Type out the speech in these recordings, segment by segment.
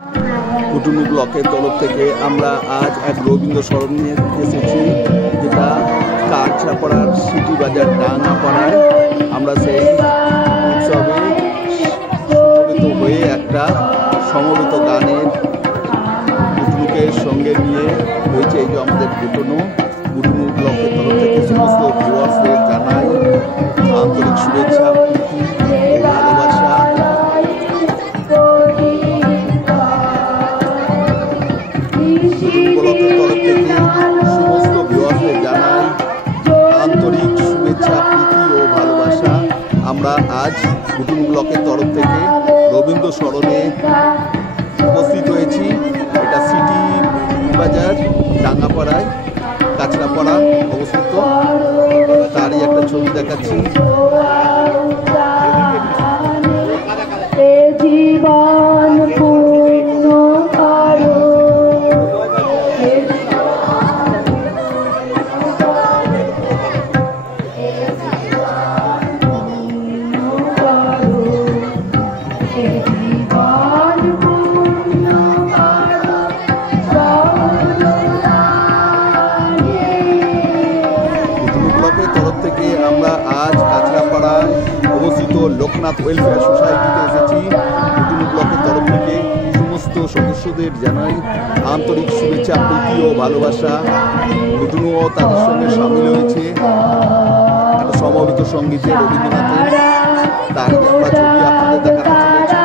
কুটুমি ব্লকের তরফ থেকে আমরা আজ এক রবীন্দ্র স্মরণ নিয়ে এসেছি, যেটা কাঁচরাপাড়ার সিটি বাজার ডাঙ্গাপাড়ায়। আমরা সেই উৎসবে সমবেত হয়ে একটা সমবেত গানের কুটুমুকে সঙ্গে নিয়ে হয়েছে। এই যে আমাদের কুটুমু ব্লকের তরফ থেকে সমস্ত ভিউয়ার্সদের জানাই আন্তরিক শুভেচ্ছা, ভালোবাসা। ব্লকের তরফ থেকে সমস্ত ভিউয়ার্সদের জানাই আন্তরিক শুভেচ্ছা, প্রীতি ও ভালোবাসা। আমরা আজ কুটুম ব্লকের তরফ থেকে রবীন্দ্র স্মরণে উপস্থিত হয়েছি। এটা সিটি বাজার ডাঙ্গাপাড়ায়, কাঁচরাপাড়া অবস্থিত। তারই একটা ছবি দেখাচ্ছি। তরফ থেকে আমরা আজ কাঁচরাপাড়ায় অবস্থিত লোকনাথ ওয়েলফেয়ার সোসাইটিতে এসেছি। কুটুমি ব্লকের তরফ থেকে সমস্ত সদস্যদের জানাই আন্তরিক শুভেচ্ছা, প্রীতি ও ভালোবাসা। কুটুমিও তাদের সঙ্গে সামিল হয়েছে একটা সমবেত সঙ্গীতে রবীন্দ্রনাথের। তারই আমরা ছবি আপনাদের দেখাতে চলেছি।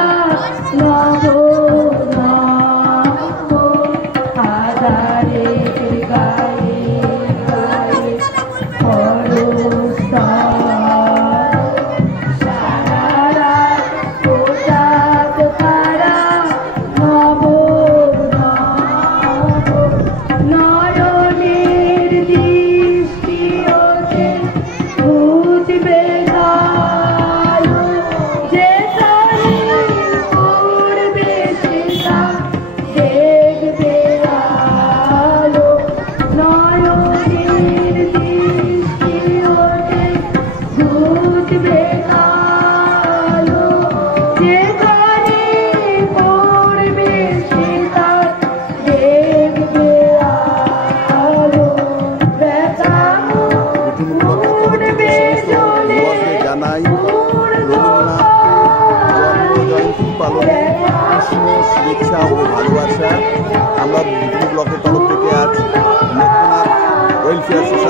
জানাই রবীন্দ্রনাথের জন্মজয়ন্তী পালনে শুভেচ্ছা ও ভালোবাসা। আমরা কুটুমি ব্লকের তরফ থেকে আজ লোকনাথ ওয়েলফেয়ার সোসাইটি